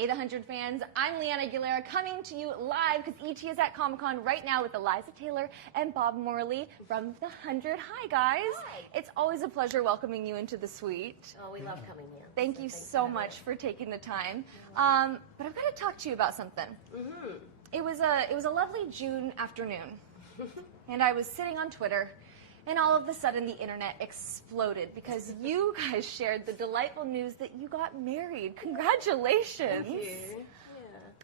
Hey, the 100 fans, I'm Leanna Aguilera coming to you live because ET is at Comic-Con right now with Eliza Taylor and Bob Morley from the 100. Hi, guys. Hi. It's always a pleasure welcoming you into the suite. Oh, we love coming here. Thank you so much for taking the time. But I've got to talk to you about something. It was a lovely June afternoon, and I was sitting on Twitter, and all of a sudden the internet exploded because you guys shared the delightful news that you got married. Congratulations. Thank you.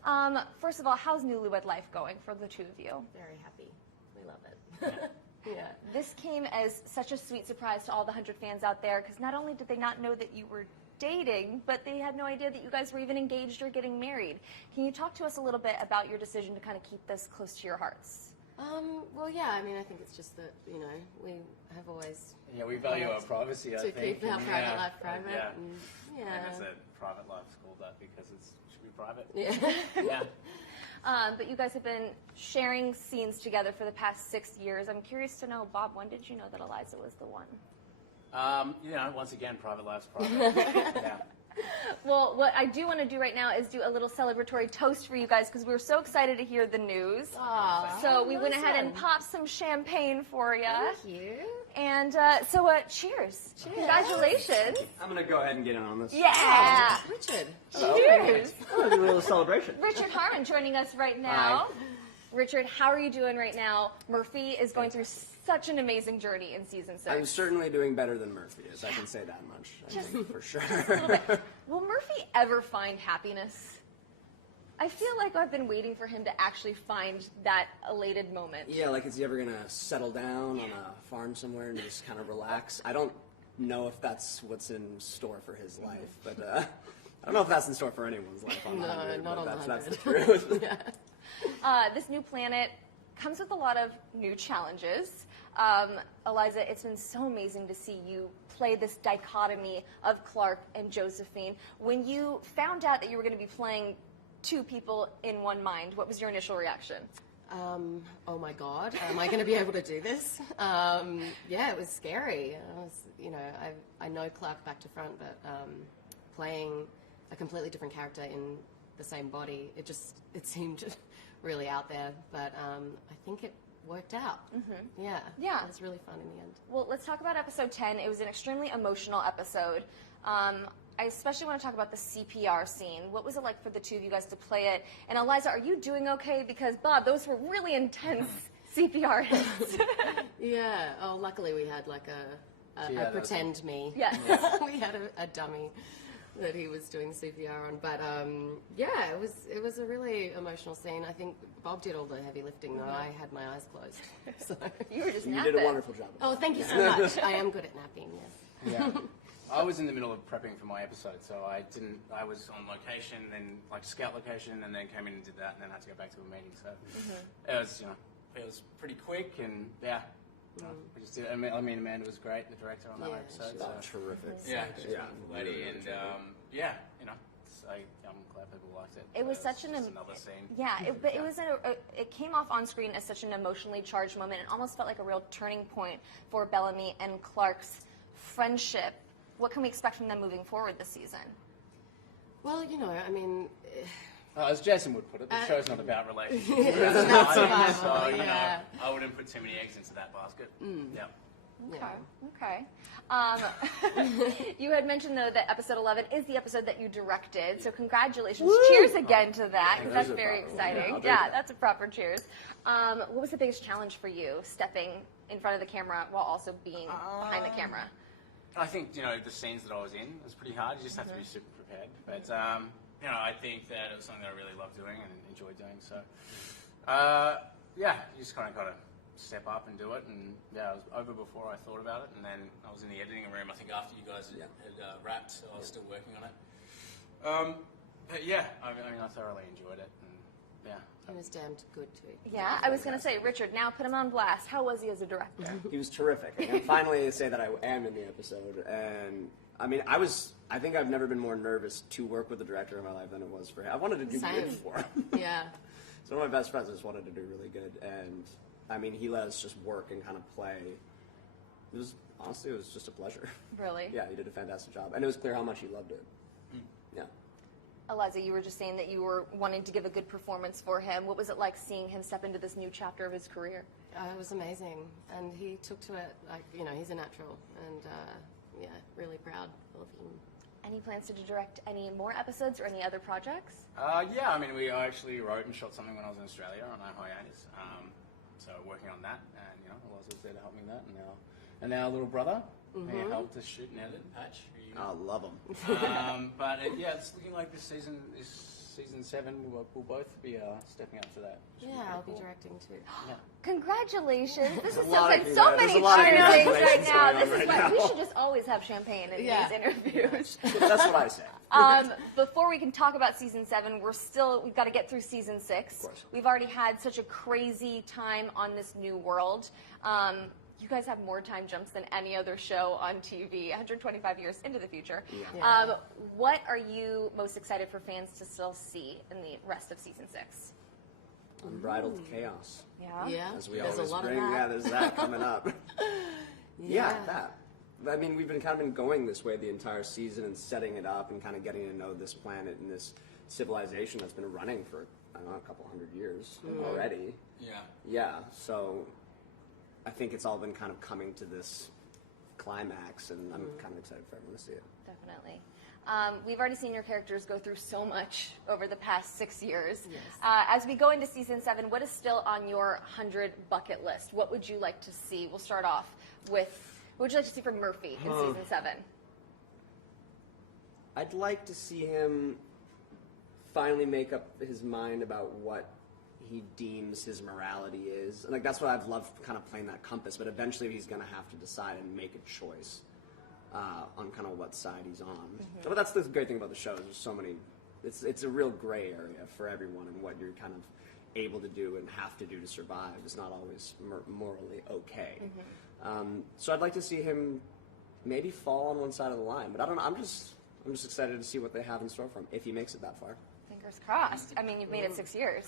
Yeah. First of all, how's newlywed life going for the two of you? Very happy. We love it. Yeah. This came as such a sweet surprise to all the 100 fans out there because not only did they not know that you were dating, but they had no idea that you guys were even engaged or getting married. Can you talk to us a little bit about your decision to kind of keep this close to your hearts? Well, yeah, I mean, I think it's just that, you know, we have always... Yeah, we value our privacy, I think. To keep our private life private. Yeah. And it's a private life called that because it should be private. Yeah. Yeah. But you guys have been sharing scenes together for the past 6 years. I'm curious to know, Bob, when did you know that Eliza was the one? You know, once again, private life's private. Yeah. Well, what I do want to do right now is do a little celebratory toast for you guys because we were so excited to hear the news. Aww, so we went ahead and popped some champagne for you. Thank you. And cheers. Congratulations. I'm going to go ahead and get in on this. Yeah. Richard. Cheers. I'm going to do a little celebration. Richard Harmon joining us right now. Hi. Richard, how are you doing right now? Murphy is going through such an amazing journey in season 6. I'm certainly doing better than Murphy is. I can say that much. I think, for sure. Will Murphy ever find happiness? I feel like I've been waiting for him to actually find that elated moment. Yeah, like is he ever going to settle down on a farm somewhere and just kind of relax? I don't know if that's what's in store for his life, but I don't know if that's in store for anyone's life on the 100, not on the that's 100. the truth. Yeah. This new planet comes with a lot of new challenges. Eliza, it's been so amazing to see you play this dichotomy of Clark and Josephine. When you found out that you were going to be playing two people in one mind, what was your initial reaction? Oh my God, am I going to be able to do this? Yeah, it was scary. I know Clark back to front, but playing a completely different character in the same body, it seemed really out there, but I think it worked out. Yeah. It was really fun in the end. Well, let's talk about episode 10. It was an extremely emotional episode. I especially want to talk about the CPR scene. What was it like for the two of you guys to play it? And Eliza, are you doing okay? Because, Bob, those were really intense CPR hits. Yeah. Oh, luckily we had like a pretend me. Yes. We had a dummy that he was doing CPR on. But yeah, it was a really emotional scene. I think Bob did all the heavy lifting, though. I had my eyes closed. So. You were just You napping. did a wonderful job. Oh, thank you so much. I am good at napping, yes. Yeah. I was in the middle of prepping for my episode, so I was on location, then like scout location, and then came in and did that, and then had to go back to a meeting. So it was pretty quick, and yeah. We just did. I mean, Amanda was great, the director on that episode. She's terrific. Yeah, she's a wonderful lady, and yeah, you know, I'm glad people liked it. It was such another scene. Yeah, but it came off on screen as such an emotionally charged moment. It almost felt like a real turning point for Bellamy and Clark's friendship. What can we expect from them moving forward this season? Well, you know, I mean... As Jason would put it, the show's not about relationships. It's it's about about survival, so, you yeah. know, I wouldn't put too many eggs into that basket. Okay. You had mentioned, though, that episode 11 is the episode that you directed, so congratulations. Woo! Cheers again to that, because that's very exciting. Yeah, that's a proper cheers. What was the biggest challenge for you, stepping in front of the camera while also being behind the camera? I think, you know, the scenes that I was in was pretty hard. You just have to be super prepared. But, you know, I think that it was something that I really loved doing and enjoyed doing. So, yeah, you just kind of got to step up and do it. And, yeah, it was over before I thought about it. And then I was in the editing room, I think, after you guys had wrapped. So I was still working on it. But, yeah, I mean, I thoroughly enjoyed it. And, yeah. He was damned good, too. Yeah, I was going to say, Richard, now put him on blast. How was he as a director? He was terrific. I can finally say that I am in the episode. And, I mean, I think I've never been more nervous to work with the director in my life than it was for him. I wanted to do good for him. Yeah. He's one of my best friends. I just wanted to do really good. And, I mean, he let us just work and kind of play. Honestly, it was just a pleasure. Really? Yeah, he did a fantastic job. And it was clear how much he loved it. Yeah. Eliza, you were just saying that you were wanting to give a good performance for him. What was it like seeing him step into this new chapter of his career? It was amazing, and he took to it like, you know, he's a natural, and yeah, really proud of him. Any plans to direct any more episodes or any other projects? Yeah, I mean, I actually wrote and shot something when I was in Australia on a hiatus. So working on that, and you know, Eliza was there to help me with that, and our little brother, he helped us shoot and edit. Patch, I love him. But yeah, it's looking like this season 7. We'll both be stepping up to that. Yeah, I'll be directing too. Yeah. Congratulations! This is lot of like so many things right now. going on This is right why we now. should just always have champagne in Yeah. these interviews. That's what I say. Before we can talk about season 7, we've got to get through season 6. Of course. We've already had such a crazy time on this new world. You guys have more time jumps than any other show on TV, 125 years into the future. Yeah. What are you most excited for fans to still see in the rest of season 6? Unbridled chaos. Yeah? Yeah, As we there's always a lot bring. of that. Yeah, there's that coming up. Yeah, that. I mean, we've been kind of been going this way the entire season and setting it up and kind of getting to know this planet and this civilization that's been running for, I don't know, a couple hundred years already. Yeah. Yeah, so I think it's all been kind of coming to this climax, and I'm kind of excited for everyone to see it. Definitely. We've already seen your characters go through so much over the past 6 years. Yes. As we go into season 7, what is still on your 100 bucket list? What would you like to see? We'll start off with, what would you like to see from Murphy in season 7? I'd like to see him finally make up his mind about what he deems his morality is. And like that's what I've loved, kind of playing that compass. But eventually, he's going to have to decide and make a choice on kind of what side he's on. But that's the great thing about the show. Is there's so many. It's a real gray area for everyone, and what you're kind of able to do and have to do to survive is not always morally okay. So I'd like to see him maybe fall on one side of the line. But I don't know. I'm just excited to see what they have in store for him if he makes it that far. Fingers crossed. I mean, you've made it 6 years.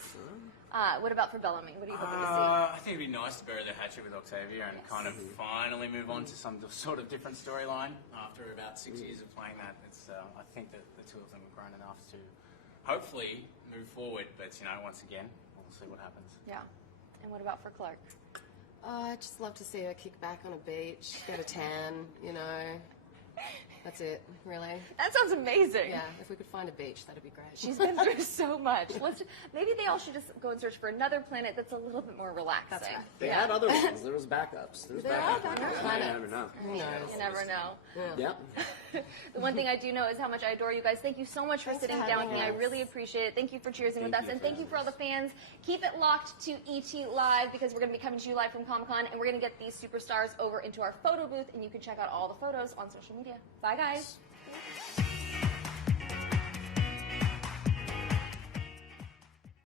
What about for Bellamy? What are you hoping to I think it'd be nice to bury the hatchet with Octavia and kind of finally move on to some sort of different storyline after about 6 years of playing that. It's I think that the two of them have grown enough to hopefully move forward. But you know, once again, we'll see what happens. see? Yeah. And what about for Clark? I'd just love to see her kick back on a beach, get a tan, you know. That's it, really. That sounds amazing. Yeah, if we could find a beach, that'd be great. She's been through so much. Maybe they all should just go and search for another planet that's a little bit more relaxing. That's right. They had other ones. There was backups. There are backup You planets. never know. Who knows? You never know. Yeah. Yeah. The one thing I do know is how much I adore you guys. Thank you so much for Thanks sitting for down with having me. I us. really appreciate it. Thank you for cheersing with Thank us. you And for thank you for all the fans. Keep it locked to ET Live because we're going to be coming to you live from Comic-Con, and we're going to get these superstars over into our photo booth, and you can check out all the photos on social media. Bye, guys.